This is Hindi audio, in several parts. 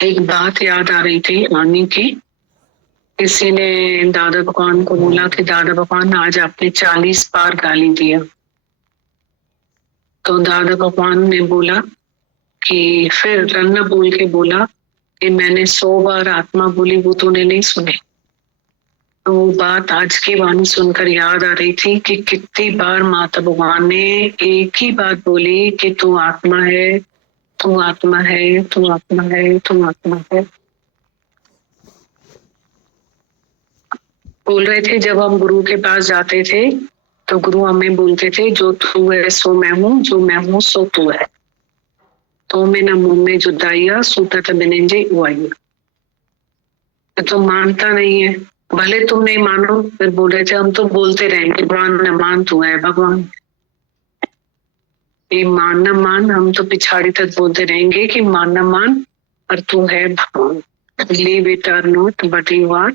एक बात याद आ रही थी नानी की। किसी ने दादा भगवान को बोला कि दादा भगवान आज आपने 40 बार गाली दिया। तो दादा भगवान ने बोला कि फिर रन्ना बोल के बोला कि मैंने 100 बार आत्मा बोली, वो तूने नहीं सुनी। तो वो बात आज की वाणी सुनकर याद आ रही थी कि कितनी बार माता भगवान ने एक ही बात बोली कि तू आत्मा है, तू आत्मा है, तू आत्मा है, तू आत्मा है। बोल रहे थे जब हम गुरु के पास जाते थे तो गुरु हमें बोलते थे जो तू है सो मैं हूँ, जो मैं हूँ सो तू है। तो मैं न मुंह में जुदाइया सूता था बिनेंजे हुआइया। तो मानता नहीं है, भले तुम नहीं मानो। फिर बोल रहे थे हम तो बोलते रहेंगे भगवान न मान, तू है भगवान। ये मान न मान हम तो पिछाड़ी तक बोलते रहेंगे कि मान न मान, पर तू है भगवान। लीव इट और not but you are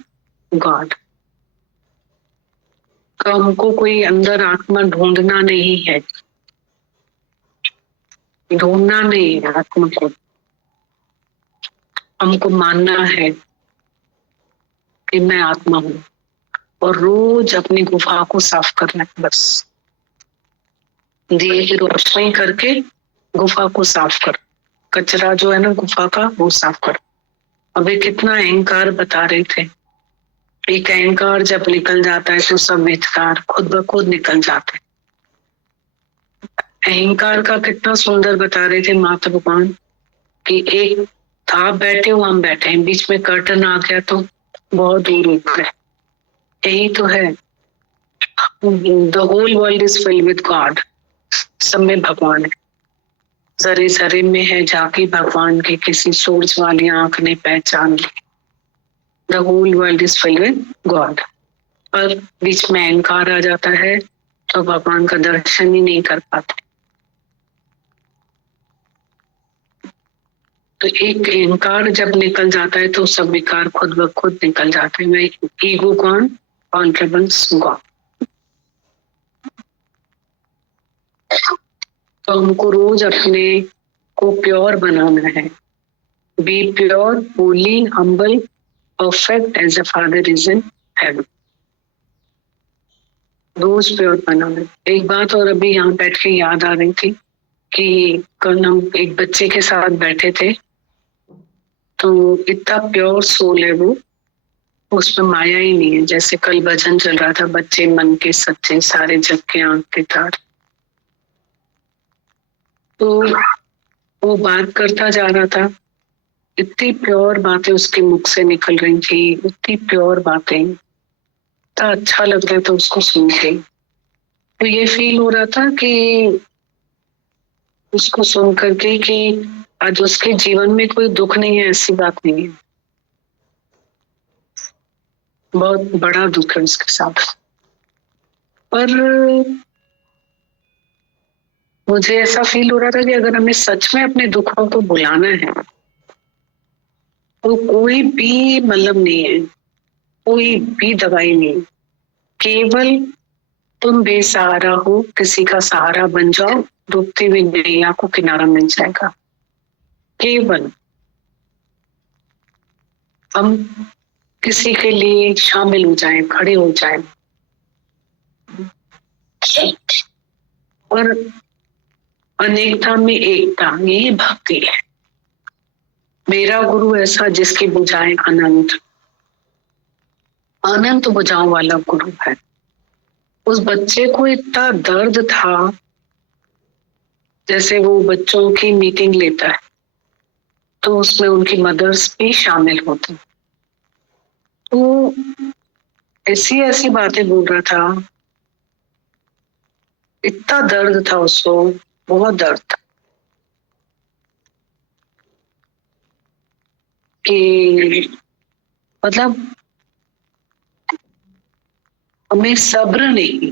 god. तो हमको कोई अंदर आत्मा ढूंढना नहीं है, ढूंढना नहीं है आत्मा को, हमको मानना है कि मैं आत्मा हूँ और रोज अपनी गुफा को साफ करना है। बस दिए की रोशनी करके गुफा को साफ कर, कचरा जो है ना गुफा का वो साफ कर। अभी कितना अहंकार बता रहे थे, एक अहंकार जब निकल जाता है तो सब विचार खुद ब खुद निकल जाते हैं। अहंकार का कितना सुंदर बता रहे थे माता भगवान कि एक आप बैठे हो, हम बैठे हैं, बीच में कर्टन आ गया तो बहुत दूर ऊपर है। यही तो है, the whole world is filled with god. सब में भगवान है, जरे जरे में है जाके भगवान की किसी सोच वाली आंख ने पहचान ली। The whole world is filled with God. पर बीच में अहंकार आ जाता है तो भगवान का दर्शन ही नहीं कर पाते। तो एक अहंकार जब निकल जाता है तो सब विकार खुद ब खुद निकल जाते हैं। मैं ईगो कौन, कॉन्ट्रेबल्स गॉड। तो हमको रोज अपने को प्योर बनाना है। Be pure, holy, humble, perfect as a father is in heaven. रोज प्योर बनाना है। एक बात और अभी यहाँ बैठ के याद आ रही थी कि कल हम एक बच्चे के साथ बैठे थे, तो इतना प्योर सोल है वो, उसमें माया ही नहीं है। जैसे कल भजन चल रहा था, बच्चे मन के सच्चे सारे जग के आंख के तार। तो वो बात करता जा रहा था, इतनी प्योर बातें उसके मुख से निकल रही थी, इतनी प्योर बातें, इतना अच्छा लग रहा था उसको सुन के। तो ये फील हो रहा था कि उसको सुन करके कि आज उसके जीवन में कोई दुख नहीं है, ऐसी बात नहीं है, बहुत बड़ा दुख है उसके साथ। पर मुझे ऐसा फील हो रहा था कि अगर हमें सच में अपने दुखों को बुलाना है तो कोई भी मतलब नहीं है, कोई भी दवाई नहीं। केवल तुम बेसहारा हो, किसी का सहारा बन जाओ, डूबती हुई नैया को किनारा मिल जाएगा। केवल हम किसी के लिए शामिल हो जाएं, खड़े हो जाएं। और अनेकता में एकता, ये भक्ति है। मेरा गुरु ऐसा जिसकी बुझाए अनंत, अनंत बुझाओ वाला गुरु है। उस बच्चे को इतना दर्द था, जैसे वो बच्चों की मीटिंग लेता है तो उसमें उनकी मदर्स भी शामिल होती, तो ऐसी ऐसी बातें बोल रहा था, इतना दर्द था उसको, बहुत दर्द था कि मतलब हमें सब्र नहीं,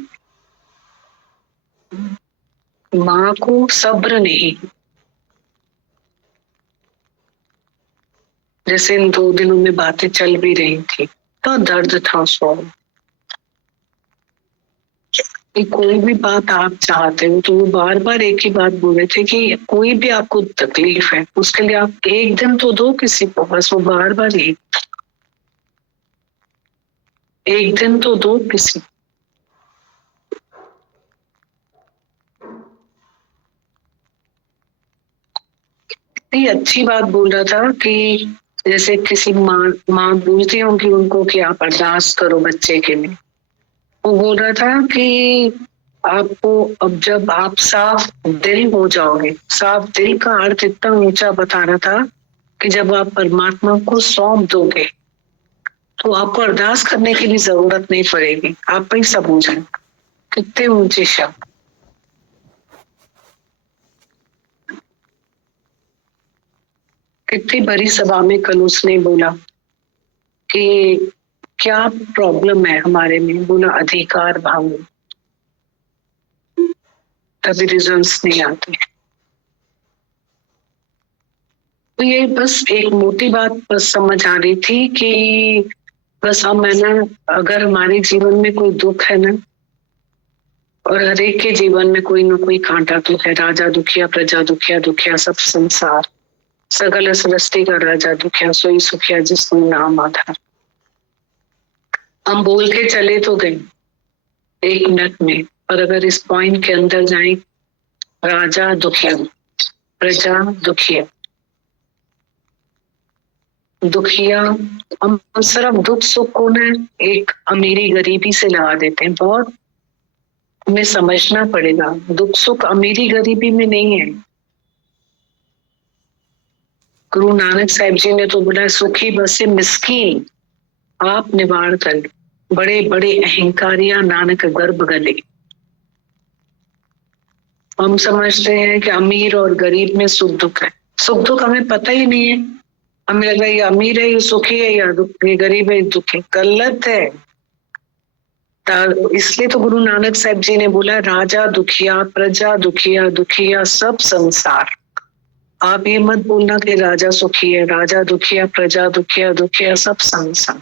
माँ को सब्र नहीं। जैसे इन 2 दिनों में बातें चल भी रही थी तो दर्द था उसको। कि कोई भी बात आप चाहते हो तो वो बार बार एक ही बात बोल रहे थे कि कोई भी आपको तकलीफ है उसके लिए आप एक दिन तो दो किसी को, बस वो बार बार यही, एक दिन तो दो किसी। इतनी अच्छी बात बोल रहा था कि जैसे किसी माँ बोलती होंगी उनको कि आप अरदास करो बच्चे के लिए, वो बोल रहा था कि आपको अब जब आप साफ दिल हो जाओगे, साफ दिल का अर्थ इतना ऊंचा बता रहा था कि जब आप परमात्मा को सौंप दोगे तो आपको अरदास करने की भी जरूरत नहीं पड़ेगी, आप ही सब हो जाए। कितने ऊंचे शब्द। कितनी बड़ी सभा में कल उसने बोला कि क्या प्रॉब्लम है हमारे में, बोला अधिकार भाव, तभी रिजल्ट्स नहीं आते। तो ये बस एक मोटी बात बस समझ आ रही थी कि बस हम है ना, अगर हमारे जीवन में कोई दुख है ना, और हर एक के जीवन में कोई ना कोई कांटा तो है, राजा दुखिया प्रजा दुखिया, दुखिया सब संसार, सगल सृष्टि का राजा दुखिया, सोई सुखिया जिसमें नाम आधार। हम बोल के चले तो गए 1 मिनट में, पर अगर इस पॉइंट के अंदर जाए, राजा दुखिया प्रजा दुखिया, दुखिया, हम सिर्फ दुख सुख को ना एक अमीरी गरीबी से लगा देते हैं। बहुत हमें समझना पड़ेगा, दुख सुख अमीरी गरीबी में नहीं है। गुरु नानक साहिब जी ने तो बोला सुखी बसे मिस्कीन आप निवार कर, बड़े बड़े अहंकारिया नानक गर्भ गले। हम समझते हैं कि अमीर और गरीब में सुख दुख है, सुख दुख हमें पता ही नहीं है। हमें लग रहा है ये अमीर है ये सुखी है, या ये गरीब है ये दुखी। गलत है। इसलिए तो गुरु नानक साहिब जी ने बोला राजा दुखिया प्रजा दुखिया, दुखिया सब संसार। आप ये मत बोलना कि राजा सुखी है, राजा दुखिया प्रजा दुखिया, दुखिया सब संसार।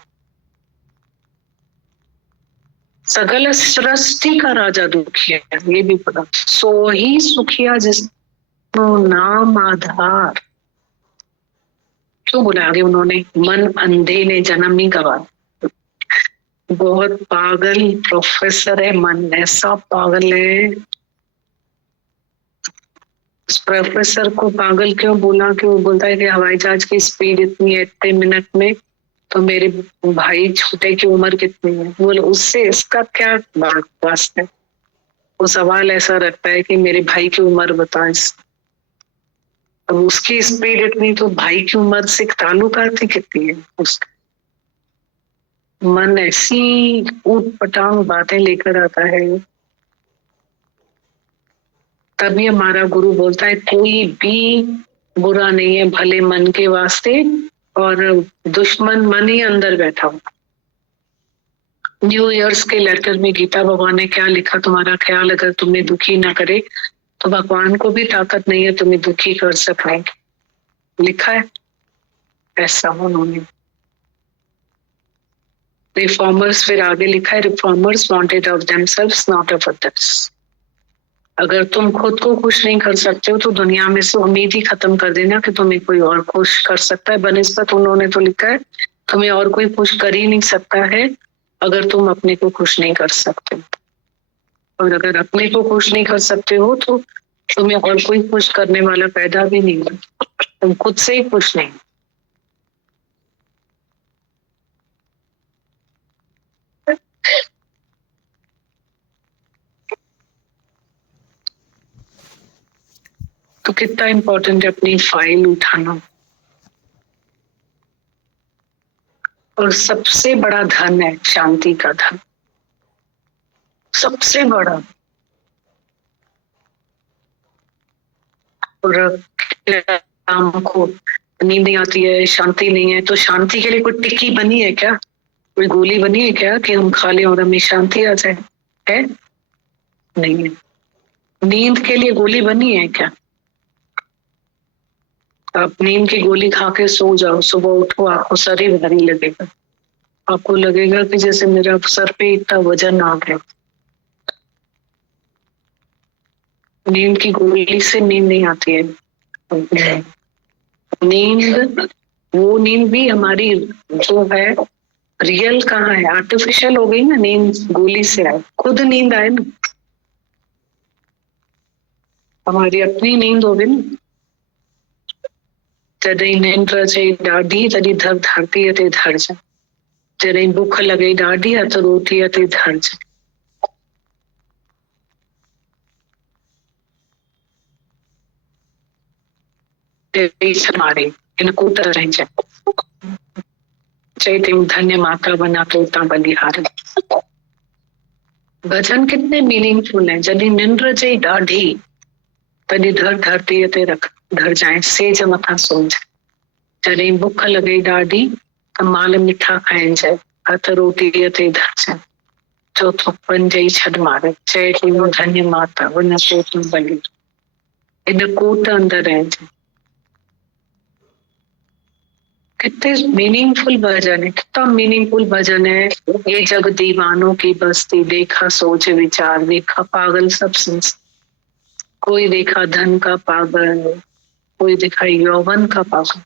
सगल सृष्टि का राजा दुखिया, ये भी पता। सो ही सुखिया जिसको नाम आधार। क्यों बोला आगे उन्होंने, मन अंधे ने जन्म ही गवा। बहुत पागल प्रोफेसर है मन, ऐसा पागल है। उस प्रोफेसर को पागल क्यों बोला कि वो बोलता है कि हवाई जहाज की स्पीड इतनी है इतने मिनट में, तो मेरे भाई छोटे की उम्र कितनी है, बोले उससे इसका क्या वास्ता है। वो सवाल ऐसा रखता है कि मेरे भाई की उम्र बता, अब उसकी स्पीड इतनी तो भाई की उम्र से ताल्लुकात ही कितनी है उसका। मन ऐसी ऊट पटांग बातें लेकर आता है। तभी हमारा गुरु बोलता है कोई भी बुरा नहीं है भले मन के वास्ते, और दुश्मन मन ही अंदर बैठा हो। न्यू ईयर्स के लेटर में गीता भगवान ने क्या लिखा, तुम्हारा ख्याल अगर तुम्हें दुखी ना करे तो भगवान को भी ताकत नहीं है तुम्हें दुखी कर सकने, लिखा है ऐसा उन्होंने। रिफॉर्मर्स फिर आगे लिखा है, reformers wanted of themselves not of others. अगर तुम खुद को खुश नहीं कर सकते हो तो दुनिया में से उम्मीद ही खत्म कर देना कि तुम्हें कोई और खुश कर सकता है। बनिस्बत उन्होंने तो लिखा है तुम्हें और कोई खुश कर ही नहीं सकता है अगर तुम अपने को खुश नहीं कर सकते। और अगर अपने को खुश नहीं कर सकते हो तो तुम्हें और कोई खुश करने वाला पैदा भी नहीं है, तुम खुद से ही खुश नहीं। तो कितना इम्पोर्टेंट है अपनी फाइल उठाना। और सबसे बड़ा धन है शांति का धन, सबसे बड़ा। और को नींद नहीं आती है, शांति नहीं है, तो शांति के लिए कोई टिक्की बनी है क्या, कोई गोली बनी है क्या कि हम खा लें और हमें शांति आ जाए? है नहीं है। नींद के लिए गोली बनी है क्या? आप नींद की गोली खा के सो जाओ, सुबह उठो आपको सर ही भारी लगेगा, आपको लगेगा कि जैसे मेरा सर पे इतना वजन आ गया। नींद की गोली से नींद नहीं आती है। नींद, वो नींद भी हमारी जो है रियल कहाँ है, आर्टिफिशियल हो गई ना। नींद गोली से आए, खुद नींद आए ना, हमारी अपनी नींद हो गई ना। जॾहिं निंड अचे ॾाढी तॾहिं धर धरतीअ ते धरजे, जॾहिं बुख लॻे ॾाढी हथ रोटीअ ते धरजे। मारे इन को तरह चई तूं धन्य माता बना तो उतां बलिहार। भजन कितने मीनिंगफुल है। जॾहिं निंड अचे ॾाढी तॾहिं धर धरतीअ ते रख धर जाए, सेज मथां सुम्हिजांइ। जॾहिं बुख लॻे ॾाढी त माल मिठा खाइजांइ, हथ रोटीअ ते धरजांइ। चौथो पंज ई छॾ मारे, चए तूं धन्य माता बना तो उतां बलिहार। इन कोट अंदर रहिजांइ। कितने मीनिंगफुल भजन है, कितना मीनिंगफुल भजन है। ये जग दीवानों की बस्ती, देखा सोच विचार, देखा पागल सब संसार। कोई देखा धन का पागल, कोई देखा यौवन का पागल।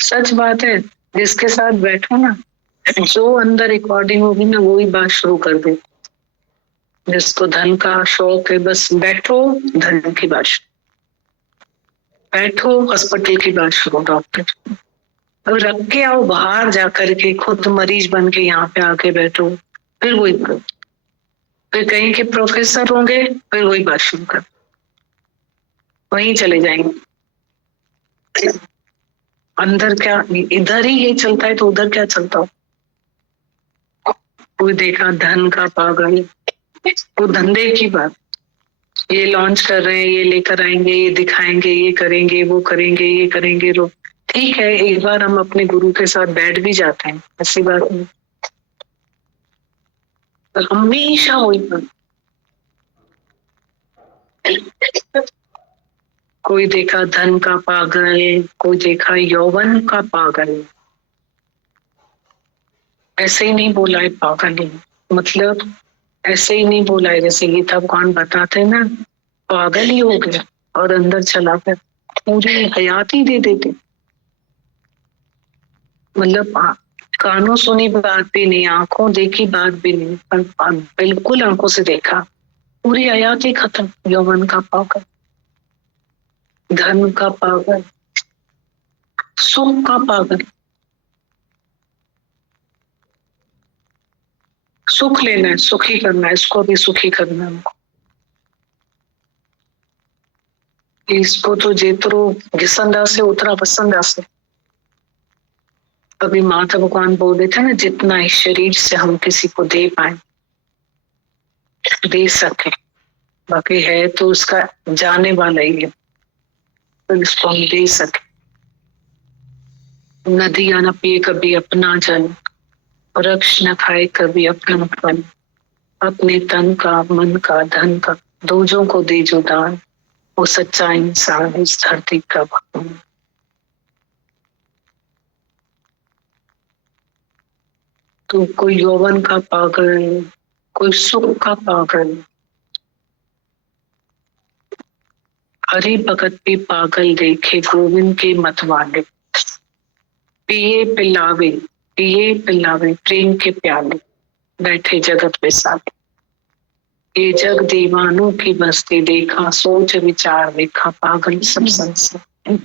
सच बात है, जिसके साथ बैठो ना, जो अंदर रिकॉर्डिंग होगी ना वो ही बात शुरू कर दे। जिसको धन का शौक है बस बैठो, धन की बात, बैठो हॉस्पिटल की बात शुरू, डॉक्टर अब रख के आओ बाहर जाकर के, खुद मरीज बन के यहाँ पे आके बैठो, फिर वही करो। फिर कहीं के प्रोफेसर होंगे, फिर वही बात शुरू कर, वहीं चले जाएंगे। अंदर क्या, इधर ही ये चलता है तो उधर क्या चलता हो। कोई देखा धन का पागल, वो धंधे की बात, ये लॉन्च कर रहे हैं, ये लेकर आएंगे, ये दिखाएंगे, ये करेंगे, वो करेंगे, ये करेंगे। रो ठीक है, एक बार हम अपने गुरु के साथ बैठ भी जाते हैं, ऐसी बात नहीं। पर हमेशा वही बात, कोई देखा धन का पागल, कोई देखा यौवन का पागल। ऐसे ही नहीं बोला है पागल ही, मतलब ऐसे ही नहीं बोला है। जैसे गीता भगवान बताते हैं ना, पागल ही हो गया और अंदर चला गया, पूरी हयात ही दे देते। मतलब कानों सुनी बात भी नहीं, आंखों देखी बात भी नहीं, पर बिल्कुल आंखों से देखा, पूरी हयात ही खत्म। यौवन का पागल, धन का पागल, सुख का पागल। सुख लेना है, सुखी करना है, इसको भी सुखी करना है। इसको तो जेतरो घिसंदासे उतरा वसंदासे। अभी माता भगवान बोले थे ना, जितना इस शरीर से हम किसी को दे पाए, दे सके, बाकी है तो उसका जाने वाला ही है, तो इसको हम दे सके। नदियां न पिए कभी अपना जल, वृक्ष न खाए कभी अपना फल। अपने तन का, मन का, धन का दूजों को दे जो दान, वो सच्चा इंसान इस धरती का भगवान। तो कोई यौवन का पागल, कोई सुख का पागल। हरि भगत पे पागल देखे, गोविंद के मतवाले। पिए पिलावे, पिए पिलावे प्रेम के प्याले, बैठे जगत पे साथ। ये जग दीवानों की बस्ती, देखा सोच विचार, देखा पागल सब संसार।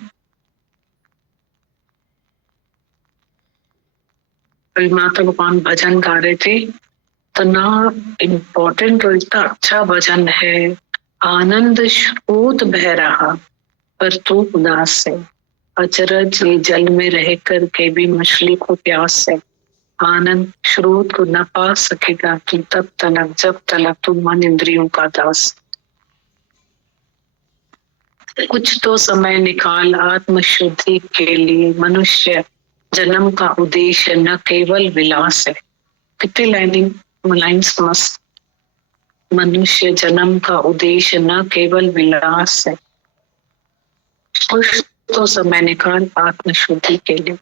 माता भगवान भजन गा रहे थे, इतना इम्पोर्टेंट और इतना अच्छा भजन है। आनंद स्रोत बह रहा पर तू उदास है, अचरज ये जल में रह कर के भी मछली को प्यास है। आनंद स्रोत को न पा सकेगा तू तब तलक जब तलक तू मन इंद्रियों का दास। कुछ तो समय निकाल आत्म शुद्धि के लिए, मनुष्य जन्म का उद्देश्य न केवल विलास है। कितने लाइन्स मस्त। मनुष्य जन्म का उद्देश्य न केवल विलास है, कुछ तो समय निकाल आत्म शुद्धि के लिए।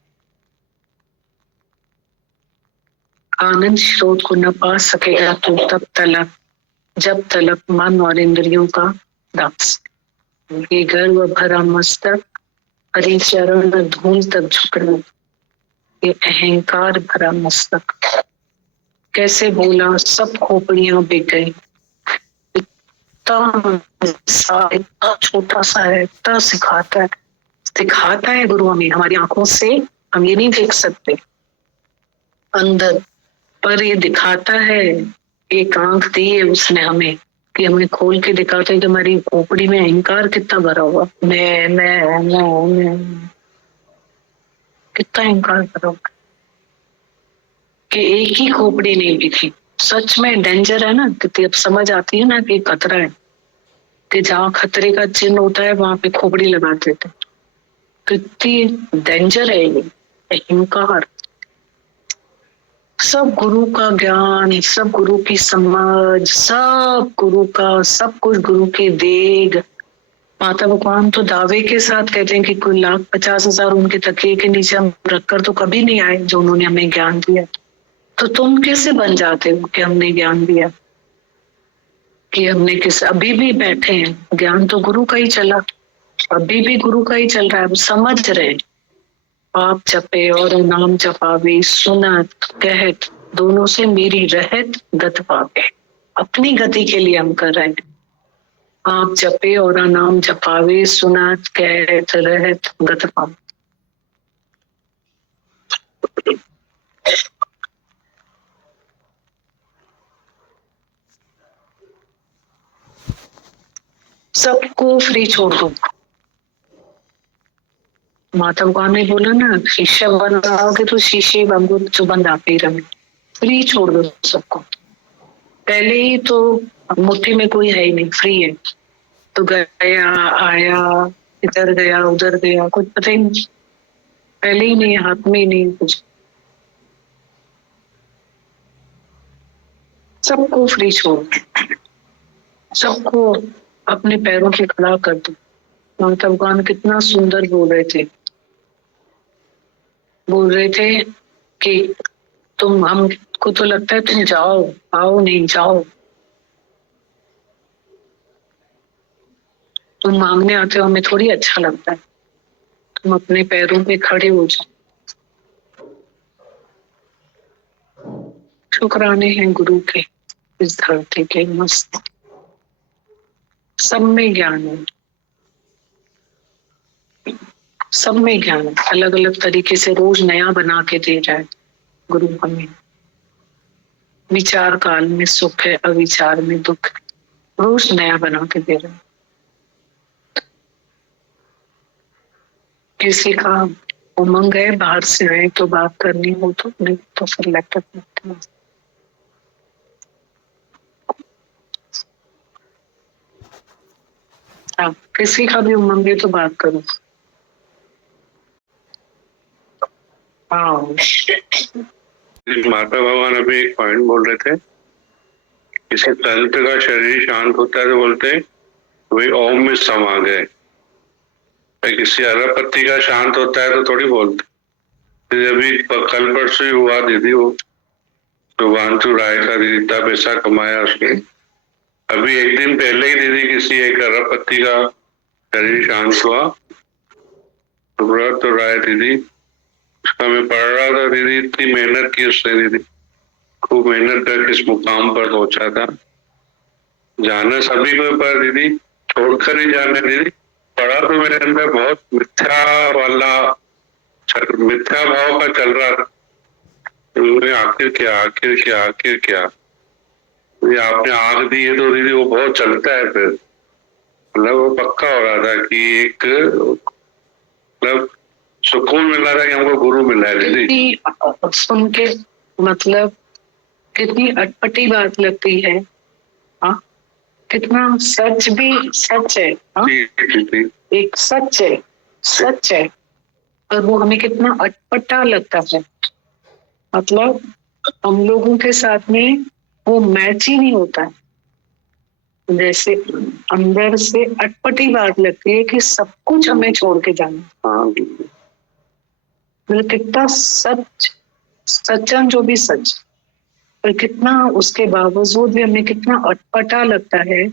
आनंद स्रोत को न पा सकेगा तो तब तलक जब तलक मन और इंद्रियों का दास, ये गर्व भरा मस्तक, हरि चरण धूल तक झुकना, ये अहंकार भरा मस्तक। कैसे बोला, सब खोपड़ियां बिक गई। इतना छोटा सा है, इतना सिखाता है गुरु हमें। हमारी आंखों से हम ये नहीं देख सकते अंदर, पर ये दिखाता है। एक आंख दी है उसने हमें कि हमें खोल के दिखाते हैं कि हमारी खोपड़ी में अहंकार कितना भरा हुआ। मैं कितना अहंकार भरा हुआ कि एक ही खोपड़ी नहीं दिखी। सच में डेंजर है ना, कि अब समझ आती है ना कि खतरा है, कि जहाँ खतरे का चिन्ह होता है वहां पे खोपड़ी लगा देते। कितनी डेंजर है ये अहंकार। सब गुरु का ज्ञान, सब गुरु की समझ, सब गुरु का सब कुछ, गुरु की देग। माता भगवान तो दावे के साथ कहते हैं कि कोई 1,50,000 उनके तकिए के नीचे हम रखकर तो कभी नहीं आए जो उन्होंने हमें ज्ञान दिया। तो तुम कैसे बन जाते हो कि हमने ज्ञान दिया, कि हमने किस, अभी भी बैठे हैं, ज्ञान तो गुरु का ही चला, अभी भी गुरु का ही चल रहा है। वो समझ रहे, आप जपे और नाम जपावे, सुनत कहत दोनों से मेरी रहत गत पावे। अपनी गति के लिए हम कर रहे हैं। आप जपे और नाम जपावे, सुनत कहत रहत गत पावे। सबको फ्री छोड़ दो। माता भगवान ने बोला ना, शीशा बन रहोगे तो शीशे वांगू जो बंद आप ही रहे। फ्री छोड़ दो सबको। पहले ही तो मुट्ठी में कोई है ही नहीं, फ्री है। तो गया आया, इधर गया उधर गया, कुछ पता ही नहीं, पहले ही नहीं, हाथ में ही नहीं कुछ। सबको फ्री छोड़, सबको अपने पैरों पे खड़ा कर दो। माता भगवान कितना सुंदर बोल रहे थे कि तुम, हमको तो लगता है तुम जाओ, आओ नहीं जाओ। तुम मांगने आते हो, हमें थोड़ी अच्छा लगता है। तुम अपने पैरों पे खड़े हो जाओ। शुक्राने हैं गुरु के, इस धरती के मस्त। सब में ज्ञान है, सब में ज्ञान है, अलग अलग तरीके से रोज नया बना के दे रहा है गुरु हमें। विचार काल में सुख है, अविचार में दुख है, रोज नया बना के दे रहा है। किसी का उमंग है, बाहर से आए तो बात करनी हो तो, नहीं तो फिर लैपटॉप में। हाँ, किसी का भी उमंग है तो बात करो। हाँ, माता भगवान अभी एक पॉइंट बोल रहे थे, किसी तंत का शरीर शांत होता है तो बोलते वही ओम में समा गए। किसी अरब पत्ती का शांत होता है तो थोड़ी बोलते। अभी कल परसों ही हुआ दीदी, वो शुभांशु राय का दीदी इतना पैसा कमाया उसने। अभी एक दिन पहले ही दीदी किसी एक अरब पत्ती का शरीर शांत हुआ। तो राय दीदी, उसका मैं पढ़ रहा था दीदी, इतनी मेहनत की उसने दीदी, खूब मेहनत कर इस मुकाम पर पहुंचा था। जाना सभी को, पर दीदी छोड़कर ही जाना दीदी। पढ़ा तो मेरे अंदर बहुत मिथ्या भाव का चल रहा था। आखिर क्या ये आपने आंख दी है तो दीदी वो बहुत चलता है। फिर मतलब वो पक्का हो रहा था कि एक मतलब सुकून मिल रहा था कि हमको गुरु मिला है दीदी। सुन के मतलब कितनी अटपटी बात लगती है। हाँ, कितना सच भी सच है। हाँ? एक सच है, और वो हमें कितना अटपटा लगता है। मतलब हम लोगों के साथ में वो मैच ही नहीं होता है। जैसे अंदर से अटपटी बात लगती है कि सब कुछ हमें छोड़ के जाना। मतलब कितना सच्चन जो भी सच, पर कितना उसके बावजूद भी हमें कितना अटपटा लगता है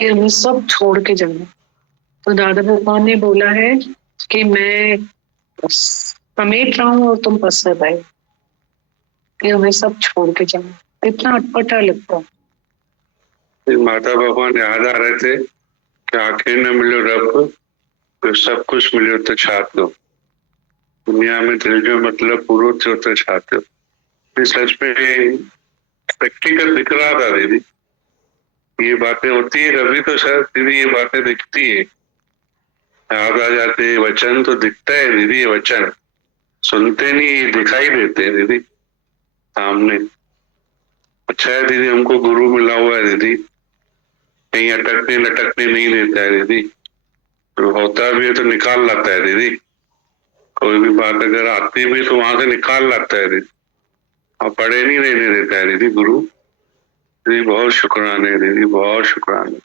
कि हमें सब छोड़ के जाना। तो दादा भगवान ने बोला है कि मैं समेट रहा हूँ और तुम पसंद आए, कि हमें सब छोड़ के जाना। कितना अटपटा लगता है। माता भगवान याद आ रहे थे कि आखिर न मिलो रब, तो सब कुछ मिलो तो छातो। दुनिया में दिल जो मतलब पूरा थे तो छातो। सच में प्रैक्टिकल दिख रहा था दीदी, ये बातें होती है रवि तो शायद दीदी ये बातें दिखती है, याद आ जाते वचन तो दिखता है दीदी, ये वचन सुनते नहीं दिखाई देते हैं दीदी सामने। अच्छा है दीदी हमको गुरु मिला हुआ है दीदी, कहीं अटकने लटकने नहीं देता है दीदी, तो होता भी है तो निकाल लाता है दीदी, कोई भी बात अगर आती भी तो वहां से निकाल लाता है दीदी, और पढ़े नहीं रहने देता है दीदी गुरु। दीदी बहुत शुक्राने दीदी, बहुत शुक्राने।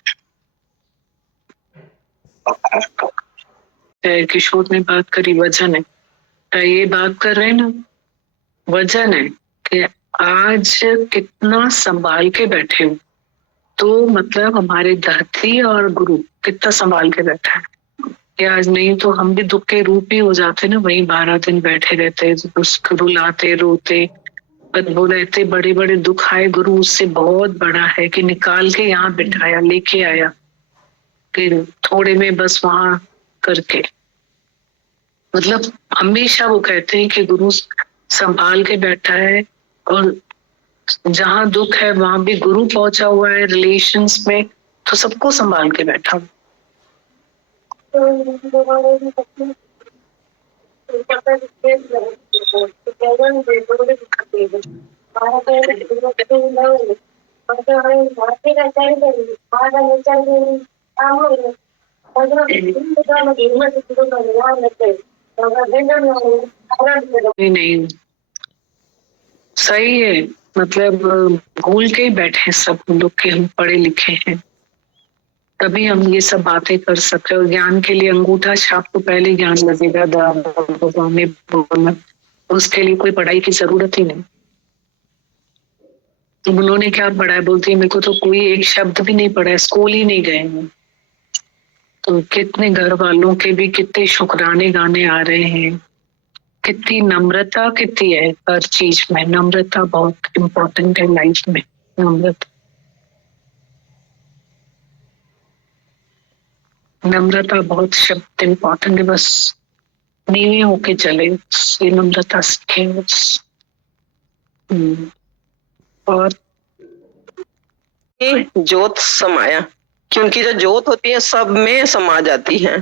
किशोर ने बात करी वजन है, तो ये बात कर रहे हैं ना, वजन है कि आज कितना संभाल के बैठे हो, तो मतलब हमारे धरती और गुरु कितना संभाल के बैठा है कि आज नहीं तो हम भी दुख के रूप ही हो जाते ना, वही 12 दिन बैठे रहते, रुलाते रोते, वो रहते, बड़े बड़े दुख आए, गुरु उससे बहुत बड़ा है कि निकाल के यहाँ बिठाया, लेके आया, कि थोड़े में बस वहां करके, मतलब हमेशा वो कहते हैं कि गुरु संभाल के बैठा है, और जहां दुख है वहां भी गुरु पहुंचा हुआ है, रिलेशंस में तो सबको संभाल के बैठा। नहीं सही है, मतलब भूल के ही बैठे सब लोग के हम पढ़े लिखे हैं, तभी हम ये सब बातें कर सकते हैं। ज्ञान के लिए अंगूठा छाप तो पहले ज्ञान लगेगा, भगवान ने बोला, उसके लिए कोई पढ़ाई की जरूरत ही नहीं। तो उन्होंने क्या पढ़ा है, बोलती है मेरे को तो कोई एक शब्द भी नहीं पढ़ा है, स्कूल ही नहीं गए हैं। तो कितने घर वालों के भी कितने शुक्राने गाने आ रहे हैं, कितनी नम्रता कितनी है हर चीज में, नम्रता बहुत इम्पोर्टेंट है लाइफ में। नम्रता बहुत शब्द इम्पोर्टेंट है, बस नीवे होके चले, ये नम्रता सीखे बस। और ज्योत समाया, क्योंकि जो ज्योत होती है सब में समा जाती है।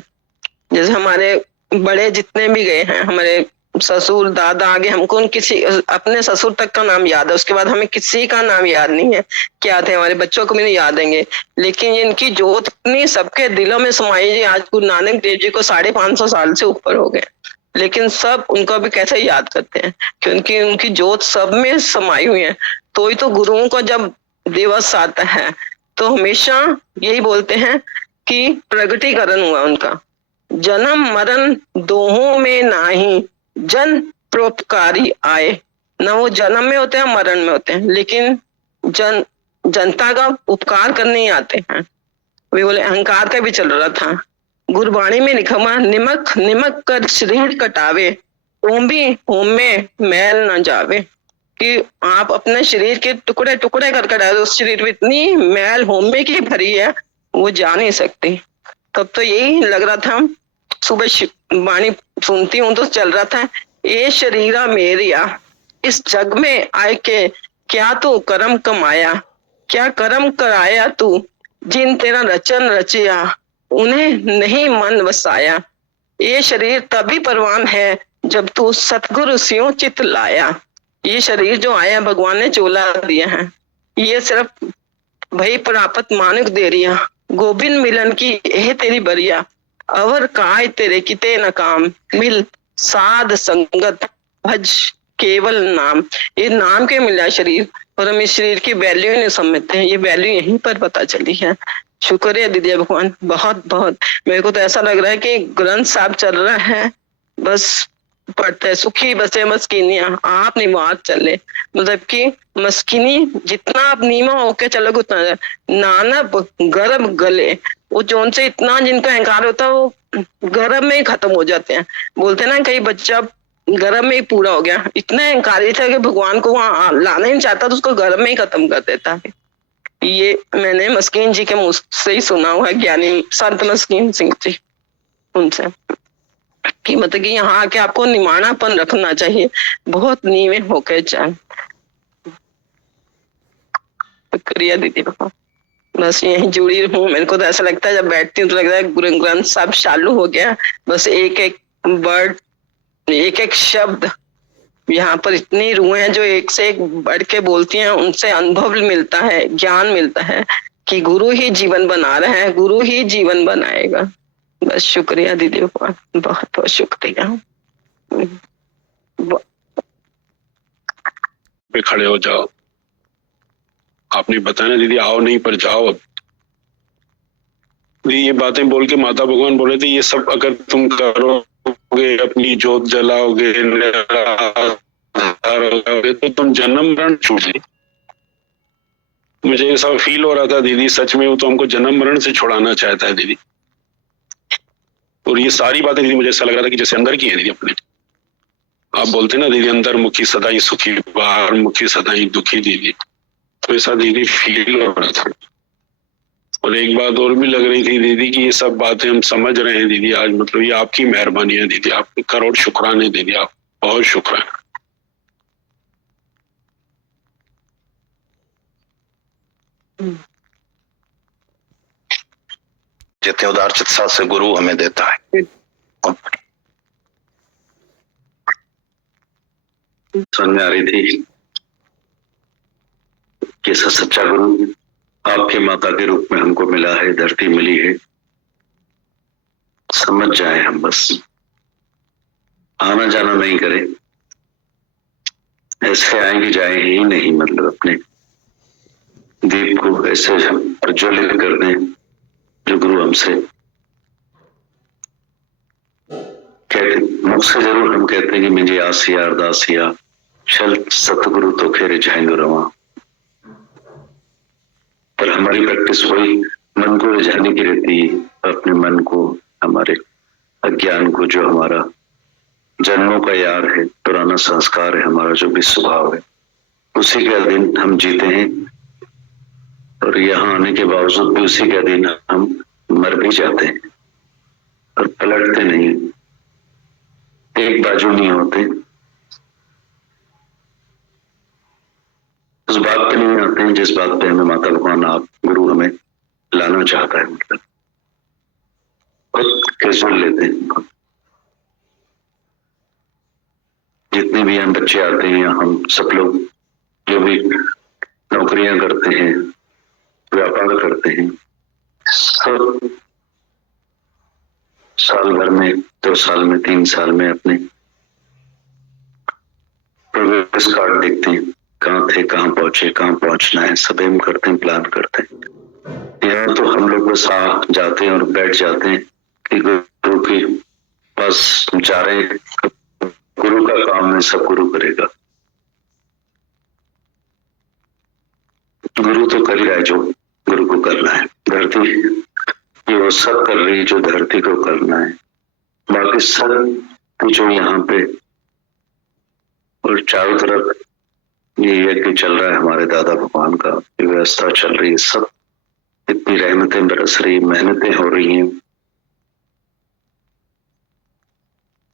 जैसे हमारे बड़े जितने भी गए हैं, हमारे ससुर दादा आगे, हमको उन किसी अपने ससुर तक का नाम याद है, उसके बाद हमें किसी का नाम याद नहीं है क्या थे, हमारे बच्चों को भी नहीं याद देंगे, लेकिन इनकी ज्योत इतनी सबके दिलों में समाई जी। आज गुरु नानक देव जी को 550 साल से ऊपर हो गए, लेकिन सब उनको भी कैसे याद करते हैं, क्योंकि उनकी ज्योत सब में समाई हुई है। तो ही तो गुरुओं को जब दिवस आता है तो हमेशा यही बोलते हैं कि प्रगटीकरण हुआ उनका, जन्म मरण दोहों में नाही जन परोपकारी आए। ना वो जन्म में होते हैं मरण में होते हैं, लेकिन जनता का उपकार करने ही आते हैं। वे बोले अहंकार का भी चल रहा था, गुरबाणी में लिखा हुआ, निमक निमक कर शरीर कटावे, ओम भी होम में मैल न जावे, कि आप अपने शरीर के टुकड़े टुकड़े कर डाले, उस शरीर में इतनी मैल होमे की भरी है वो जा नहीं सकती। तब तो यही लग रहा था, सुबह वाणी सुनती हूँ तो चल रहा था, ये शरीरा मेरिया इस जग में आए के क्या तू कर्म कमाया, क्या कर्म कराया तू, जिन तेरा रचन रचिया उन्हें नहीं मन वसाया। ये शरीर तभी परवान है जब तू सतगुरु स्यों चित लाया। ये शरीर जो आया भगवान ने चोला दिया है, ये सिर्फ भई प्राप्त मानुक दे रिया, गोविंद मिलन की यह तेरी बरिया, अवर काय तेरे किते न काम, मिल साध संगत भज केवल नाम। ये नाम के मिला शरीर, और हम इस शरीर की वैल्यू नहीं समझते हैं, ये वैल्यू यहीं पर पता चली है। शुक्र है दीदी भगवान, बहुत बहुत। मेरे को तो ऐसा लग रहा है कि ग्रंथ साहब चल रहा है, बस पढ़ते हैं, सुखी बसे मस्किनियां आप निवात चले। मतलब कि मस्किनी जितना आप नीमा होके चलोगे उतना नानब गर्भ गले, वो जोन से इतना जिनको अहंकार होता है वो गर्भ में ही खत्म हो जाते हैं। बोलते हैं ना कई बच्चा गर्भ में ही पूरा हो गया, इतना अहंकारी था कि भगवान को वहां लाना ही नहीं चाहता तो उसको गर्भ में ही खत्म कर देता है। ये मैंने मस्कीन जी के मुंह से ही सुना हुआ है, ज्ञानी संत मस्कीन सिंह जी उनसे, कि मतलब कि यहाँ आके आपको निमाणापन रखना चाहिए, बहुत नीवे होके जाए। शुक्रिया दीदी बाबा, बस यही जुड़ी हूँ। मेरे को तो ऐसा लगता है जब बैठती हूँ तो लगता है गुरु ग्रंथ साहब चालू हो गया, बस एक एक वर्ड एक एक शब्द, यहाँ पर इतनी रूहें हैं जो एक से एक बढ़ के बोलती हैं, उनसे अनुभव मिलता है, ज्ञान मिलता है कि गुरु ही जीवन बना रहे हैं, गुरु ही जीवन बनाएगा। बस शुक्रिया दीदी बहुत बहुत शुक्रिया। पे खड़े हो जाओ, आपने बताया दीदी आओ नहीं पर जाओ। अब ये बातें बोल के माता भगवान बोले थे ये सब अगर तुम करोगे, अपनी जोत जलाओगे, तो तुम जन्म मरण छूटे। मुझे ऐसा फील हो रहा था दीदी, सच में वो तो हमको जन्म मरण से छुड़ाना चाहता है दीदी। और ये सारी बातें दीदी मुझे ऐसा लग रहा था कि जैसे अंदर की है दीदी अपने। आप बोलते ना दीदी अंदर मुखी सदा ही सुखी, बाहर मुखी सदा ही दुखी दीदी, तो ऐसा दीदी फील हो रहा था। और एक बात और भी लग रही थी दीदी कि ये सब बातें हम समझ रहे हैं दीदी आज, मतलब ये आपकी मेहरबानी है दीदी, आपके करोड़ शुक्राने दीदी, आप बहुत शुक्राना। जितने उदार चित्त से गुरु हमें देता है। समझ में आ रही थी कि सच्चा गुरु आपके माता के रूप में हमको मिला है, धरती मिली है। समझ जाए हम, बस आना जाना नहीं करें, ऐसे आएंगे जाए ही नहीं, मतलब अपने दीप को ऐसे हम प्रज्वलित कर दें जो गुरु हमसे कहते, मुझसे जरूर हम कहते हैं कि मुझे आसिया अरदासिया चल सतगुरु तो खेरे जाएंगे रवा, पर हमारी प्रैक्टिस वही मन को रिझाने की रहती है, अपने मन को, हमारे अज्ञान को, जो हमारा जन्मों का यार है, पुराना संस्कार है, हमारा जो भी स्वभाव है, उसी के अधीन हम जीते हैं। और यहाँ आने के बावजूद भी उसी के अधीन हम मर भी जाते हैं और पलटते नहीं, एक बाजू नहीं होते, उस बात पे नहीं आते हैं जिस बात पे हमें माता भगवान आप गुरु हमें लाना चाहता है। मतलब बहुत कैजुअल लेते हैं। जितने भी हम बच्चे आते हैं, हम सब लोग जो भी नौकरियां करते हैं, व्यापार करते हैं, सब साल भर में, 2 साल में, 3 साल में अपने प्रोग्रेस कार्ड देखते हैं, कहाँ थे, कहाँ पहुंचे, कहाँ पहुंचना है, सब हम करते हैं, प्लान करते हैं। यहाँ तो हम लोग बस आ जाते हैं और बैठ जाते हैं कि गुरु के पास जा रहे हैं, गुरु का काम है, सब गुरु करेगा। गुरु तो कर ही रहा है जो गुरु को करना है, धरती ये वो सब कर रही है जो धरती को करना है, बाकी सब जो यहाँ पे और चारों तरफ ये यज्ञ चल रहा है, हमारे दादा भगवान का व्यवस्था चल रही है, सब इतनी रहमतें बरस रही, मेहनतें हो रही हैं,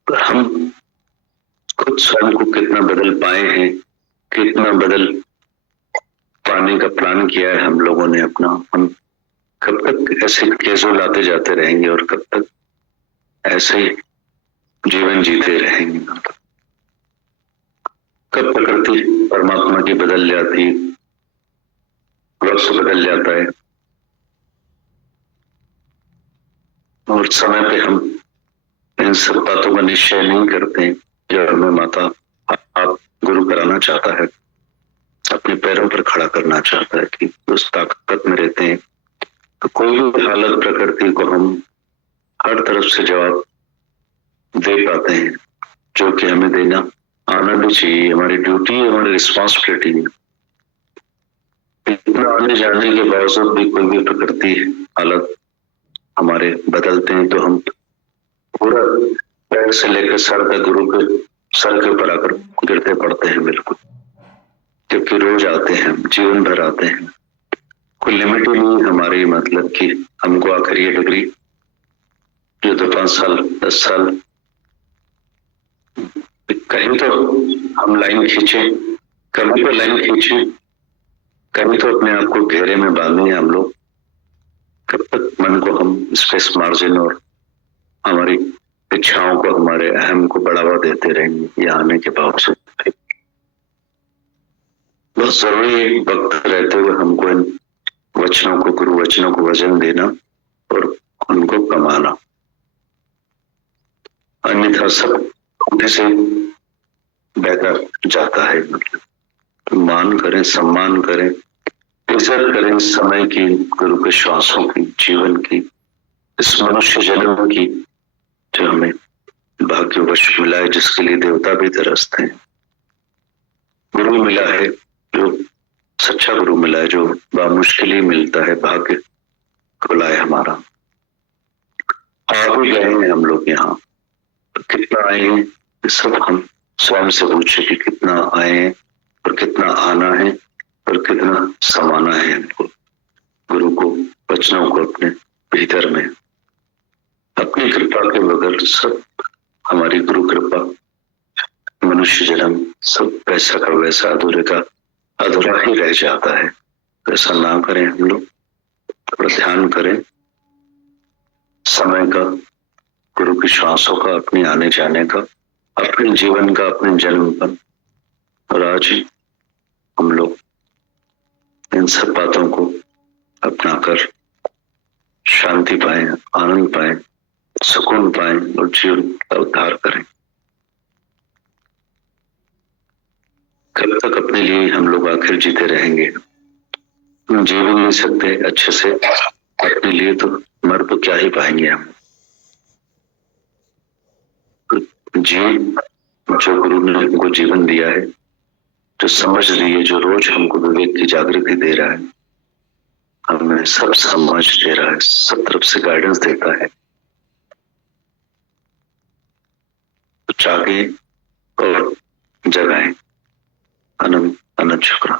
पर हम खुद स्वयं को कितना बदल पाए हैं, कितना बदल पाने का प्लान किया है हम लोगों ने अपना। हम कब तक ऐसे केसों लाते जाते रहेंगे और कब तक ऐसे जीवन जीते रहेंगे? कब प्रकृति परमात्मा की बदल जाती, वक्त बदल जाता है और समय पे हम इन सब बातों का निश्चय नहीं करते जो हमें माता आप गुरु कराना चाहता है, अपने पैरों पर खड़ा करना चाहता है कि उस ताकत में रहते हैं। तो कोई भी हालत प्रकृति को हम हर तरफ से जवाब दे पाते हैं जो जो कि हमें देना आना भी चाहिए, हमारी ड्यूटी है, हमारी रिस्पॉन्सिबिलिटी है। इतना आने जाने के बावजूद भी कोई भी प्रकृति हालत हमारे बदलते हैं तो हम पूरा पैर से लेकर सर तक गुरु के सर के ऊपर आकर गिरते पड़ते हैं बिल्कुल, क्योंकि रोज आते हैं, जीवन भर आते हैं। कोई लिमिट ही नहीं हमारी, मतलब कि हमको आखिर ये डिग्री जो तो 5 साल 10 साल कहीं तो हम लाइन खींचे, कभी तो लाइन खींचे, कभी तो अपने आप को घेरे में बांधे हम लोग। कब तक मन को हम स्पेस मार्जिन और हमारी इच्छाओं को, हमारे अहम को बढ़ावा देते रहेंगे यहाँ आने के बावजूद। बहुत जरूरी वक्त रहते हुए हमको इन वचनों को, गुरु वचनों को वजन देना और उनको कमाना, अन्यथा सब से बेकार जाता है। मतलब मान करें, सम्मान करें, इज्जत करें समय की, गुरु के श्वासों की, जीवन की, इस मनुष्य जन्म की जो हमें भाग्यवश मिला है, जिसके लिए देवता भी तरसते हैं। गुरु मिला है जो सच्चा गुरु मिला है, जो बामुश्किल ही मिलता है, भाग्य खुला है हमारा। आ भी गए हैं हम लोग यहाँ, तो कितना आए हैं सब हम स्वयं से पूछे कि कितना आए हैं और कितना आना है और कितना समाना है हमको गुरु को, वचनों को अपने भीतर में। अपनी कृपा के बगैर सब हमारी गुरु कृपा, मनुष्य जन्म सब वैसा का वैसा, अधूरे का अधूरा ही रह जाता है। ऐसा ना करें हम लोग, थोड़ा ध्यान करें समय का, गुरु की श्वासों का, अपने आने जाने का, अपने जीवन का, अपने जन्म पर। और आज हम लोग इन सब बातों को अपनाकर शांति पाए, आनंद पाए, सुकून पाए और जीवन का उद्धार करें। कब तक अपने लिए हम लोग आखिर जीते रहेंगे? जी भी नहीं सकते अच्छे से अपने लिए, तो मर तो क्या ही पाएंगे हम। जी जो गुरु ने हमको जीवन दिया है, जो समझ दी है, जो रोज हमको विवेक की जागृति दे रहा है, हमें सब समझ दे रहा है, सब तरफ से गाइडेंस देता है, तो जागे और जगाएं। अनंत अनंत शुक्र।